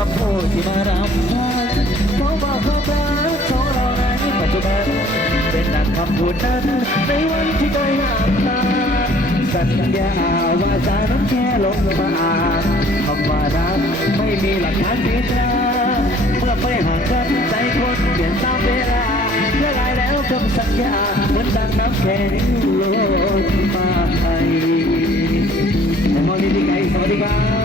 คำพูดที่มารำพันเขาบอกเขารักเขาเราในปัจจุบันเป็นดังคำพูดนั้นในวันที่ได้หางตาสัญญาว่าจะน้องแค่ลงมาอ่านคำว่ารักไม่มีหลักฐานยืนยันเมื่อไปห่างกันใจคนเปลี่ยนตามเวลาละลายแล้วคำสัญญาเหมือนดังน้ำแข็งลงมาให้แต่มองดีๆไกลสวัสดีครับ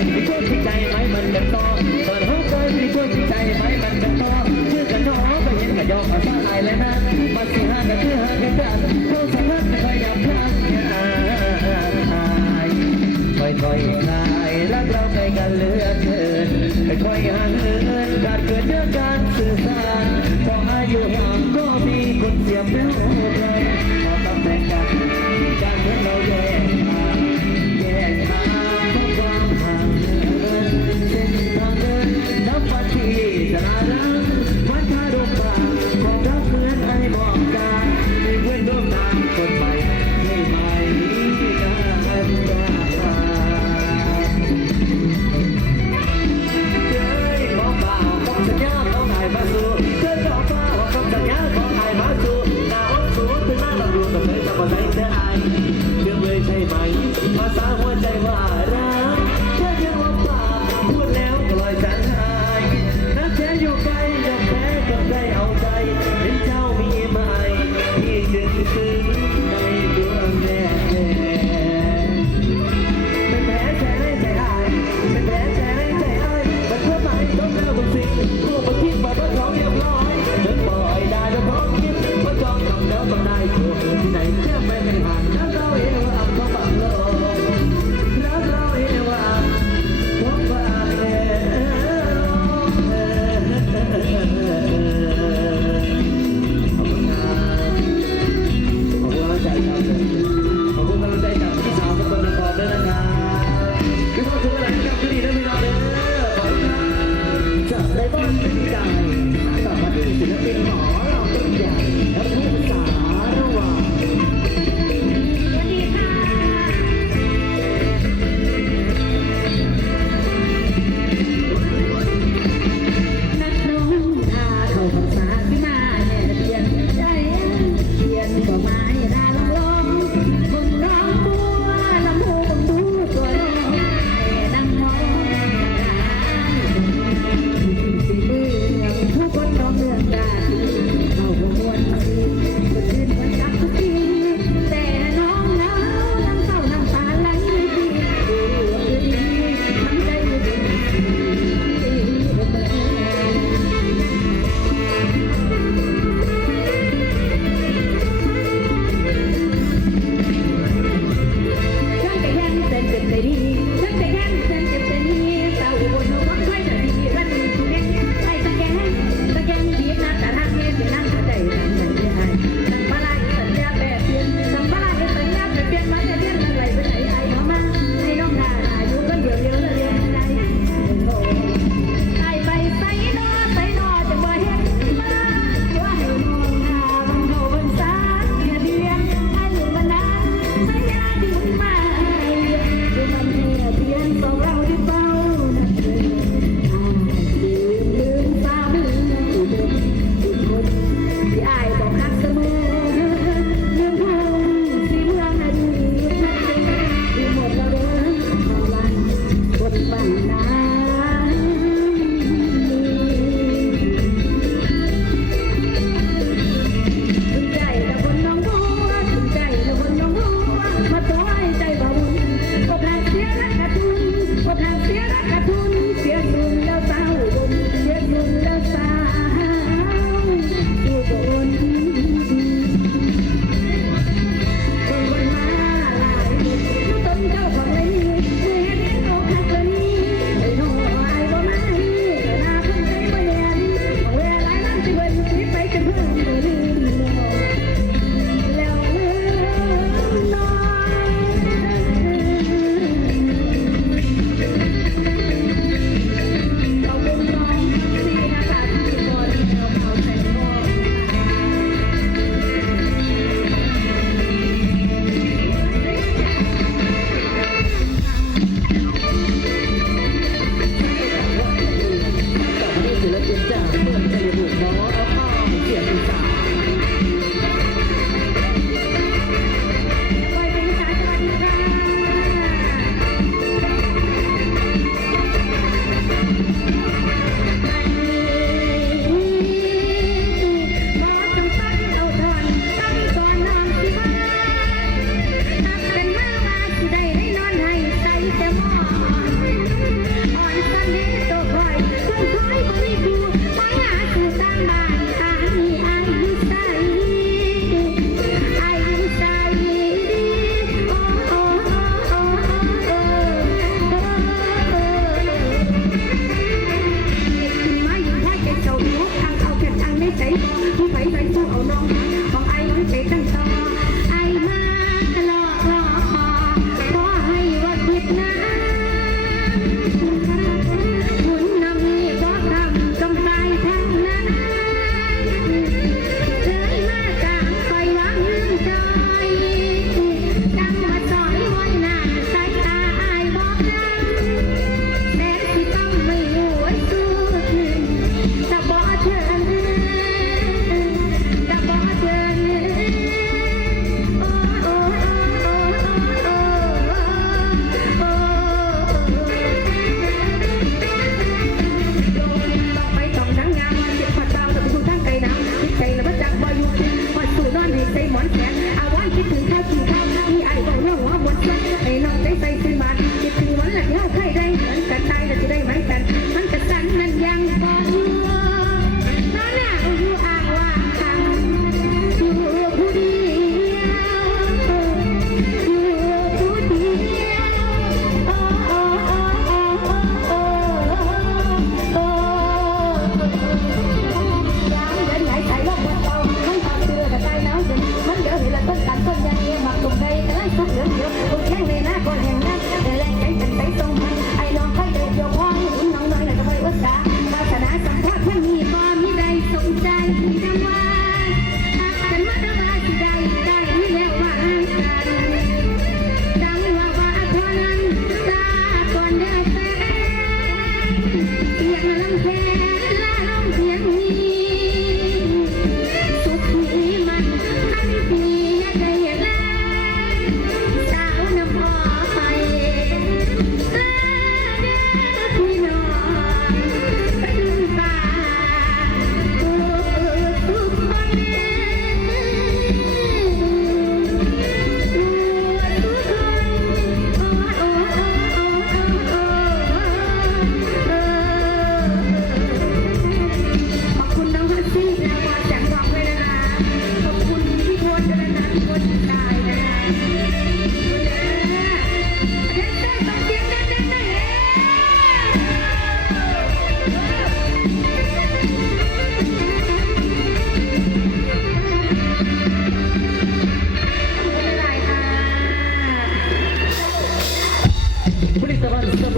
ไก่มีคนที่ใจไหมมันกันต้องเปิดห้องเคยมีคนที่ใจไหมมันกันต้อเชื่อกันน้องก็เห็นกับยอมมาสร้างอะไรเลยนะมาสิห้ากันคือห้ากันกันเราสามารถไม่เคยอยากพลาดเนี่ยค่อยค่อยคลายรักเราไปกันเหลือเกินค่อยๆห่างเหินขาดเกิดเยอะกัน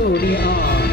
อนส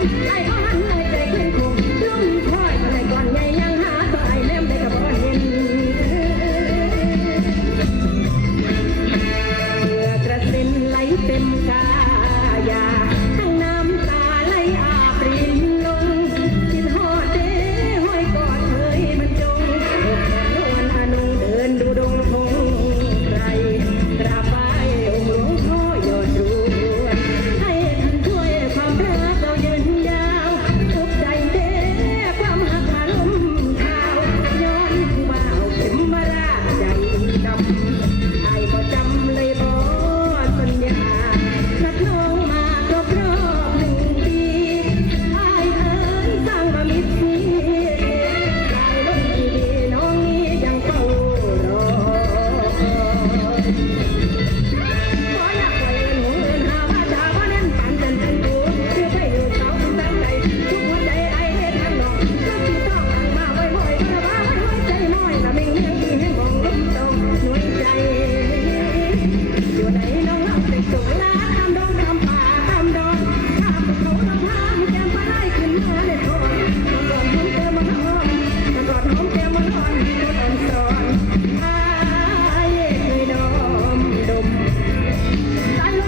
I, don't know.